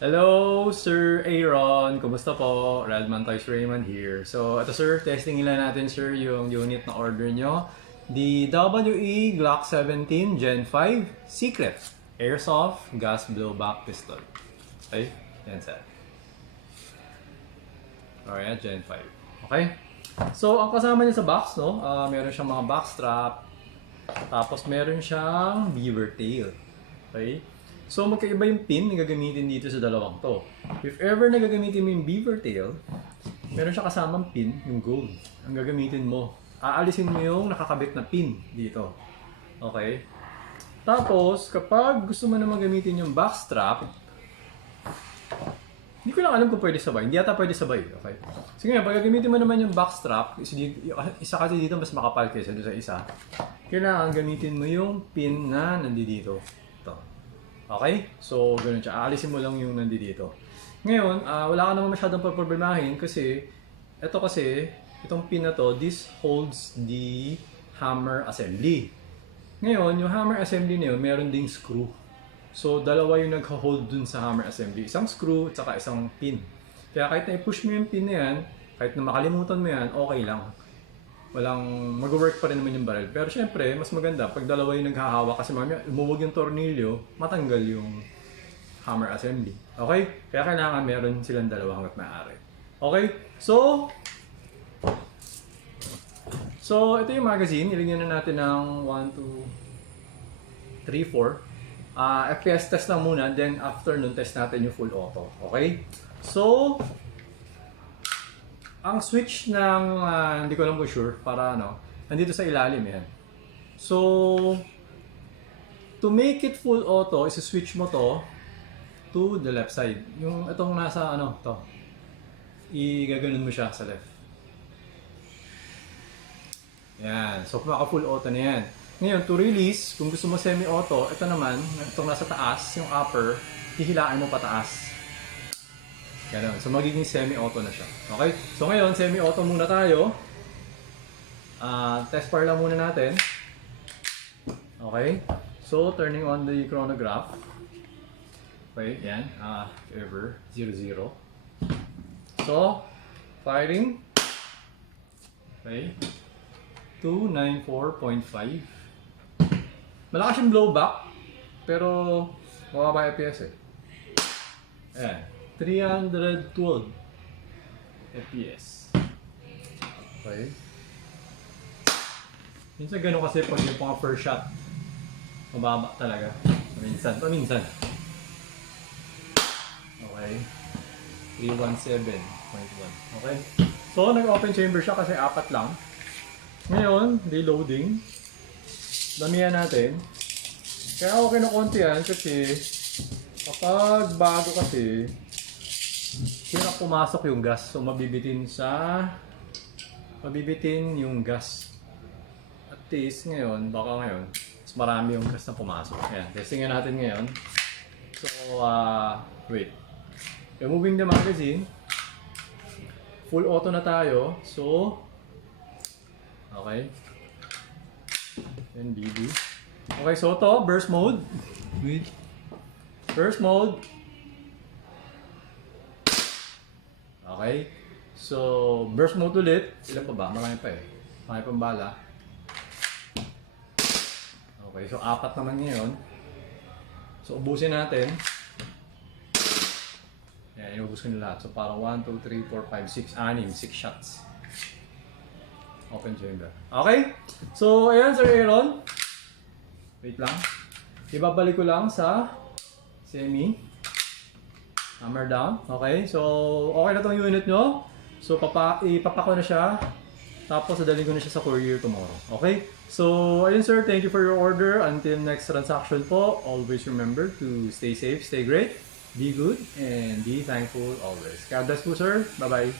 Hello, Sir Aaron. Kumusta po? Radman Toys Raymond here. So, ito sir, testing lang natin sir yung unit na order nyo. The WE Glock 17 Gen 5 Secret Airsoft Gas Blowback Pistol. Okay? Yan sir. Alright, Gen 5. Okay? So, ang kasama niya sa box, no? Meron siyang mga box strap. Tapos, meron siyang beaver tail. Okay? So, magkaiba yung pin na gagamitin dito sa dalawang to. If ever na gagamitin mo yung beaver tail, meron siya kasamang pin, yung gold. Ang gagamitin mo. Aalisin mo yung nakakabit na pin dito. Okay? Tapos, kapag gusto mo naman gamitin yung backstrap, hindi ko lang alam kung pwede sabay. Hindi yata pwede sabay. Okay? Sige nga, pag gagamitin mo naman yung backstrap, isa kasi dito mas makapal kaysa doon sa isa. Kailangan gamitin mo yung pin na nandito. Ito. Okay? So, ganun siya. Aalisin mo lang yung nandito. Ngayon, wala ka naman masyadong problemahin kasi itong pin na to, this holds the hammer assembly. Ngayon, yung hammer assembly na yun, meron ding screw. So, dalawa yung nag-hold dun sa hammer assembly. Isang screw at saka isang pin. Kaya kahit na i-push mo yung pin na yan, kahit na makalimutan mo yan, okay lang. Mag-work pa rin naman yung barrel. Pero syempre, mas maganda pag dalawa yung naghahawak kasi mamaya umuwag yung tornilyo, matanggal yung hammer assembly. Okay? Kaya kailangan meron silang dalawa hanggat maaari. Okay? So ito yung magazine. Ilagyan na natin ng 1, 2, 3, 4. FPS test lang muna, then after nun test natin yung full auto. Okay? So, ang switch ng, hindi ko lang po sure, para nandito sa ilalim yan. So, to make it full auto, isi-switch mo to to the left side. Yung itong nasa, to. I-gaganon mo siya sa left. Yan. So, maka-full auto na yan. Ngayon, to release, kung gusto mo semi-auto, ito naman, itong nasa taas, yung upper, hihilaan mo pataas. Ganun. So, magiging semi-auto na siya. Okay? So, ngayon, semi-auto muna tayo. Test par lang muna natin. Okay? So, turning on the chronograph. Okay, yan. Ever. 0, 0. So, firing. Okay. 294.5. Malakas yung blowback. Pero, mababa FPS eh. Ayan. 312 FPS. Okay. Minsan ganun kasi pag yung mga first shot, mababa talaga. Paminsan. Okay. 317.1. Okay. So, nag-open chamber siya kasi 4 lang. Ngayon, reloading. Damihan natin. Kaya okay na konti yan kasi kapag bago kasi, hirap pumasok yung gas. So, mabibitin yung gas. At least, baka ngayon, mas marami yung gas na pumasok. Ayan, testingin natin ngayon. So, wait. Removing the magazine. Full auto na tayo. So, okay. Then, BB. Okay, so ito, burst mode. Wait. Burst mode. Okay. So, burst mode ulit. Ilan pa ba? Marami pa eh. Marami pang bala. Okay. So, 4 naman ngayon. So, ubusin natin. Yan, inubos ko na lahat. So, parang 1, 2, 3, 4, 5, 6, 6 shots. Open chamber. Okay. So, ayan Sir Aaron. Wait lang. Ibabalik ko lang sa semi. Hammer down. Okay. So, okay na tong unit nyo. So, ipapako na siya. Tapos, dadalhin ko na siya sa courier tomorrow. Okay? So, ayun sir. Thank you for your order. Until next transaction po, always remember to stay safe, stay great, be good, and be thankful always. God bless po sir. Bye-bye.